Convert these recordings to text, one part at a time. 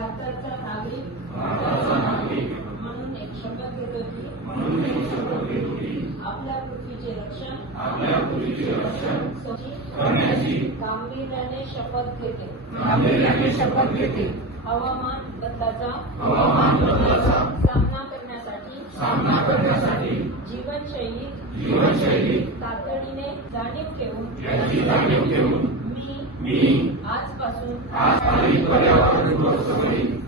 भारताचा नागरिक म्हणून एक शपथ घेतो की आपल्या पृथ्वीचे रक्षण करण्याची गांभीर्याने शपथ घेते हवामान बदलाचा सामना करण्यासाठी जीवनशैली तातडीने जाणीव ठेवून मी आजपासून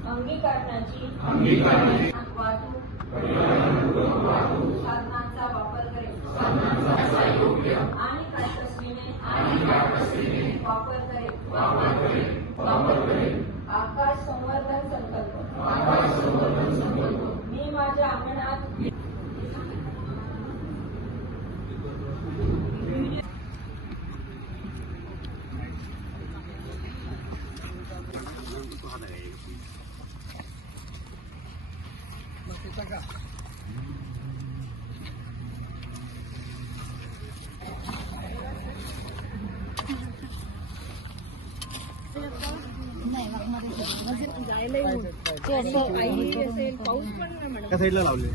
अंगीकारण्याची वाहतूक साधनांचा वापर करेल आणि काटकसरीने वापर करेल आकाश संवर्धन संकल्प मी माझ्या अंगणात त्या साईडला लावले.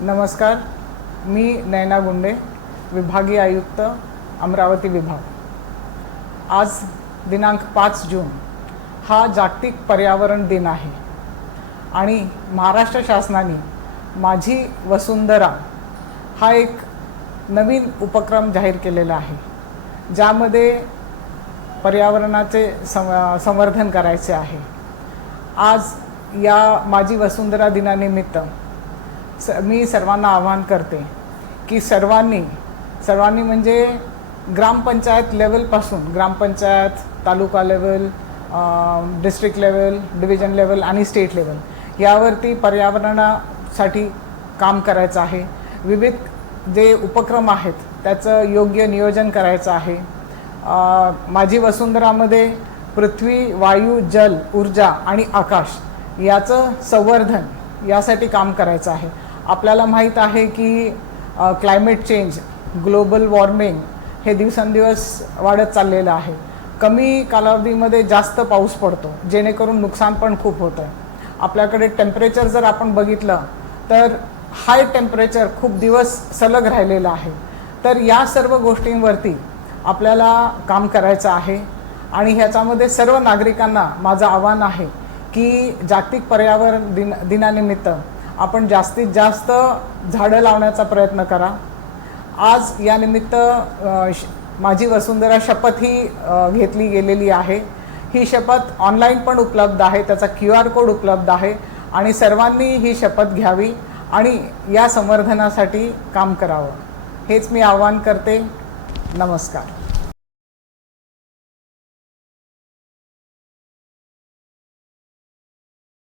नमस्कार, मी नैना गुंडे, विभागीय आयुक्त अमरावती विभाग. आज दिनांक 5 जून हा जागतिक पर्यावरण दिन आहे आणि महाराष्ट्र शासनाने माझी वसुंधरा हा एक नवीन उपक्रम जाहीर केलेला आहे, ज्यामध्ये पर्यावरणाचे संवर्धन करायचे आहे. आज या माझी वसुंधरा दिनानिमित्त मी सर्वांना आवाहन करते की सर्वांनी म्हणजे ग्रामपंचायत लेवलपासून gram panchayat, taluka level, district level, division level आणि स्टेट लेवल यावरती पर्यावरणासाठी काम करायचं आहे. विविध जे उपक्रम आहेत त्याचं योग्य नियोजन करायचं आहे. माझी वसुंधरामध्ये पृथ्वी, वायू, जल, ऊर्जा आणि आकाश याचं संवर्धन यासाठी काम करायचं आहे. आपल्याला माहीत आहे की क्लायमेट चेंज, ग्लोबल वॉर्मिंग हे दिवसेंदिवस वाढत चाललेलं आहे. कमी कालावधीमध्ये जास्त पाऊस पडतो, जेणेकरून नुकसान पण खूप होतं. आपल्याकडे टेम्परेचर जर आपण बघितलं तर हाय टेम्परेचर खूप दिवस सलग राहिलेलं आहे. तर या सर्व गोष्टींवरती आपल्याला काम करायचं आहे आणि ह्याच्यामध्ये सर्व नागरिकांना माझं आव्हान आहे की जागतिक पर्यावरण दिनानिमित्त आपण जास्तीत जास्त झाडं लावण्याचा प्रयत्न करा. आज या निमित्त माझी वसुंधरा शपथ ही घेतली गेलेली आहे. ही शपथ ऑनलाईन पण उपलब्ध आहे, त्याचा QR कोड उपलब्ध आहे आणि सर्वांनी ही शपथ घ्यावी आणि या संवर्धनासाठी काम करावं, हेच मी आवाहन करते. नमस्कार.